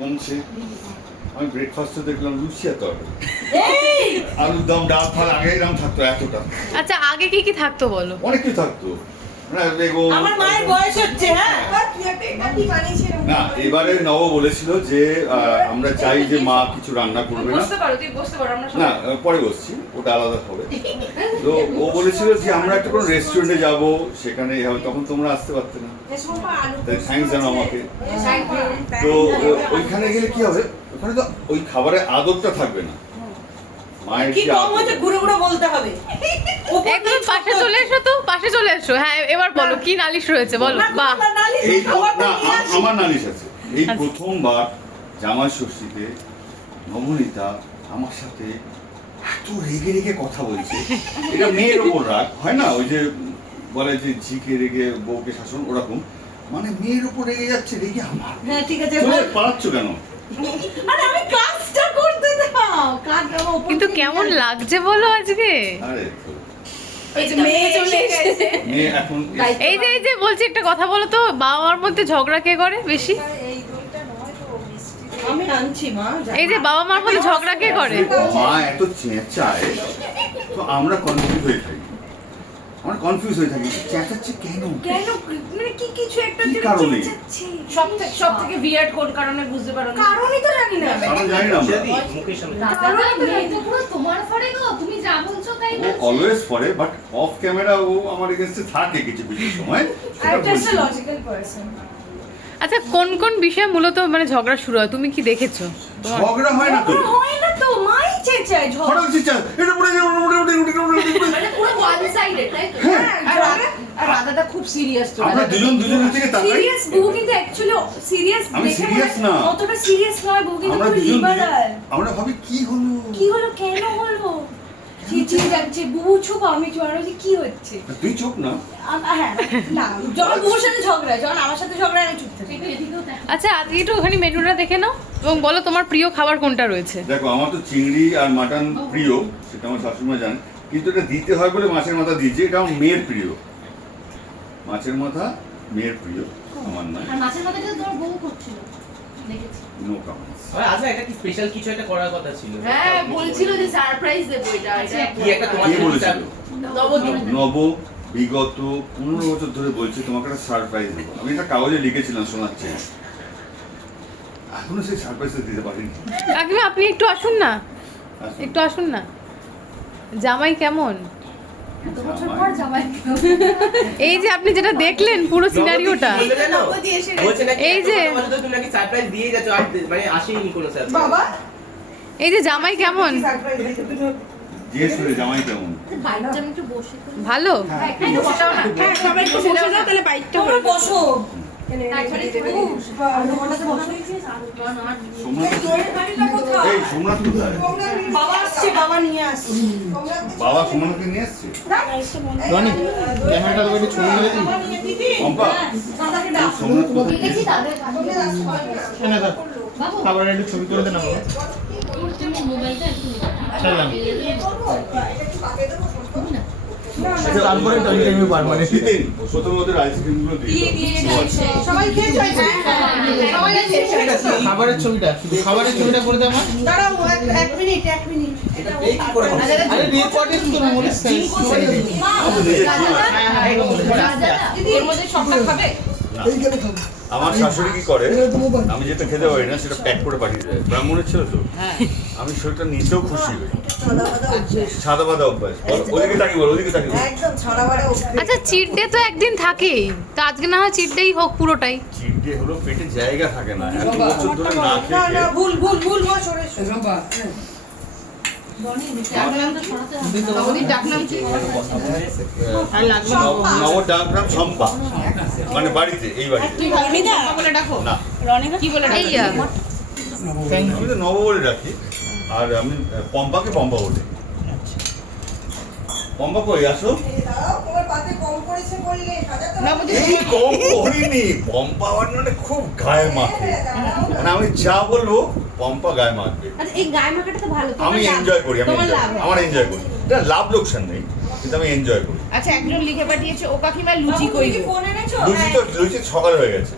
পৌঁছে আমি ব্রেকফাস্টে দেখলাম লুচি আর তরকারি, আলুর দম, ডাল ফাল আগে এরকম থাকতো এতটা। আচ্ছা আগে কি কি থাকতো বলো? অনেক কিছু থাকতো, বেগুন। আমার মায়ের বয়স হচ্ছে, হ্যাঁ না, এবারে নব বলেছিল যে আমরা চাই যে মা কিছু রান্না করবে না। বসতে পারো, তুই বসতে পারো, আমরা না পরে বসছি, ওটা আলাদা হবে। তো ও বলেছিল যে আমরা একটা কোনো রেস্টুরেন্টে যাব, সেখানে হবে, তখন তোমরা আসতে পারতে না, তাই থ্যাঙ্কস জানো আমাকে। তো ওইখানে গেলে কি হবে, ওখানে তো ওই খাবারের আদরটা থাকবে না, মায়ের কি যে কম হচ্ছে, ঘুরে ঘুরে বলতে হবে। একদম পাশে চলে এসো, তো পাশে চলে এসো। হ্যাঁ এবার বলো কি নালিশ রয়েছে বলো। বাহ, এই না আমার নালিশ আছে। এই প্রথমবার জামাই ষষ্ঠীতে নবনীতা আমার সাথে এত রেগে রেগে কথা বলছে। এটা মেয়ের ওপর রাগ হয় না, ওই যে বলে যে ঝিকে রেগে বউকে শাসন, ওরকম মানে মেয়ের ওপর রেগে যাচ্ছে, রেগে আমার। হ্যাঁ ঠিক আছে, পালাচ্ছ কেন? আরে আমি কাজটা করতে দাও, কাজটা ওপর কিন্তু কেমন লাগছে বলো আজকে? আরে এই যে মেয়ে চলে এসেছে। মেয়ে এখন এই যে বলছি একটা কথা বলো তো, বাবা মার মধ্যে ঝগড়া কে করে বেশি? আমি আনছি মা। এই যে বাবা মার মধ্যে ঝগড়া কে করে? মা এত চেঁচায় তো আমরা কনফিউজ হয়ে থাকি, আমরা কনফিউজ হয়ে থাকি, চেঁচাচ্ছে কেন, কেন মানে কি কিছু একটা কি কারণে? সব থেকে উইয়ার্ড কোন কারণে বুঝতে পারো না? কারণই তো জানি না। আমরা জানি না আমরা। ও অলওয়েজ ফরে, বাট অফ ক্যামেরা ও আমার এগেইনস্টে থাকে কিছু কিছু সময়। আচ্ছা কোন কোন বিষয়ে মূলত মানে ঝগড়া শুরু হয় তুমি কি দেখেছো? ঝগড়া হয় না তো, হয় না তো, মাই চেঁচায় ঝগড়া। খড়া চিচা এটা পড়ে গেল, মানে পুরো ওয়ান সাইডেড, তাই তো? হ্যাঁ, আর রাধাটা খুব সিরিয়াস তো। আমরা দুজনের থেকে তাকাই। সিরিয়াস বউ কিন্তু অ্যাকচুয়ালি সিরিয়াস আমি serious না। অতটা সিরিয়াস নয়, বউ কিন্তু আমরা খুব দুজন লিবারাল। আমরা ভাবি কি হলো, কি হলো, কেন হলো, চিচিয়ে যাচ্ছে, বুবু চুপ, আমি চুয়ার হচ্ছে কি হচ্ছে। তুই চুপ না। হ্যাঁ না, যখন বউর সাথে ঝগড়া, যখন আমার সাথে ঝগড়া আমি চুপ থাকি। আচ্ছা আজকে একটু ওখানে মেনুটা দেখে নাও এবং বলো তোমার প্রিয় খাবার কোনটা রয়েছে। দেখো আমার তো চিংড়ি আর মাটন প্রিয়, সেটা আমার শাশুড়ি জানে, কিন্তু এটা দিতে হয় বলে মাছের মাথা দিয়েছি, এটা আমার মেয়ের প্রিয়। মাছের মাথা মেয়ের প্রিয়, আমার না। আর মাছের মাথাটা তোমার বউ করছিল দেখেছি। No comments. আচ্ছা এটা কি স্পেশাল কিছু একটা করার কথা ছিল? হ্যাঁ বলছিল যে সারপ্রাইজ দেব এটা। কি একটা তোমার কে বলেছিল? নব বিগত 15 বছর ধরে বলছে তোমাকে একটা সারপ্রাইজ দেবো। আমি একটা কাগজে লিখেছিলাম শোনাচ্ছি, এখনো সেই সারপ্রাইজটা দিতে পারিনি। কাকিমা আপনি একটু আসুন না, আসুন। একটু আসুন না। জামাই কেমন? এই যে আপনি যেটা দেখলেন পুরো সিনারিওটা, এই যে তুমি নাকি সারপ্রাইজ দিয়ে যাচ্ছ, আর মানে আসেনি কোনো সারপ্রাইজ। বাবা এই যে জামাই কেমন? জিজ্ঞেস করে জামাই কেমন? ভালো। হ্যাঁ সবাই একটু বসে যাও, তাহলে বাইকটা তোমরা বসো। এই সোমনাথ কোথায়? বাবা আসছে, বাবা নিয়ে আসছে। বাবা সোমনাথকে নিয়ে আসছে। রনি ক্যামেরাটা তো একটু ছবি তুলে দিন। পম্পা দাদাকে ডাক। সোমনাথ কোথায়? দেখেছি তাদের এনে দাও খাবার একটু ছবি তুলে দেন আমাকে। মোবাইলটা একটু ছাড়লাম। আচ্ছা তারপরে তো ইন্টারভিউ পারবো না। শীতেন প্রথমে ওদের আইসক্রিমগুলো দিয়ে সবাই খেয়েছো? সবাই খেয়েছো? খাবারের ছবিটা শুধু খাবারের ছবিটা করে দাও আমার। দাঁড়াও এক মিনিট। এটা এই কি করে হবে? আরে রেকর্ডিং তো মেমোরি সাইজ। হ্যাঁ দিদি এর মধ্যে সবটা খাবে? আমার শাশুড়ি কি করে, আমি যেটা খেতে পারি না সেটা প্যাক করে পাঠিয়ে দেয়। ব্রাহ্মণের ছিল তো, আমি সেটা নিতেও খুশি হই। সাদা বাদা অভ্যাস। ওদিকে তাকি বল, ওদিকে তাকি বল। একদম ছড়াবাড়া ওকে। আচ্ছা চিট ডে তো একদিন থাকেই, তো আজকে না হয় চিট ডেই হোক পুরোটাই। চিট ডে হলো পেটে জায়গা থাকে না, এত বছর ধরে না না খেয়ে ভুল মা, সরে ডাকলাম কি? আর লাগবে না। নবর ডাকনাম শম্পা, মানে বাড়িতে, এই বাড়িতে রনিদা বলে ডাকো। না, কি বলে এই থ্যাংক আমি তো নব বলে ডাকি, আর আমি পম্পাকে পম্পা বলি। পম্পা কই আসো। এই কম করিনি, পম্পা আমার মানে খুব গায়ে মাখে, মানে আমি যা বলবো পম্পা গায়ে মাখবে। আচ্ছা এই গায়ে মাখাটা তো ভালো, আমি এনজয় করি, আমার এনজয় করি, এটা লাভ লোকসান নেই, কিন্তু আমি এনজয় করি। আচ্ছা একজন লিখে পাঠিয়েছে, ও কাকিমা লুচি কই? ফোন এনেছো? লুচি তো লুচি সকাল হয়ে গেছে।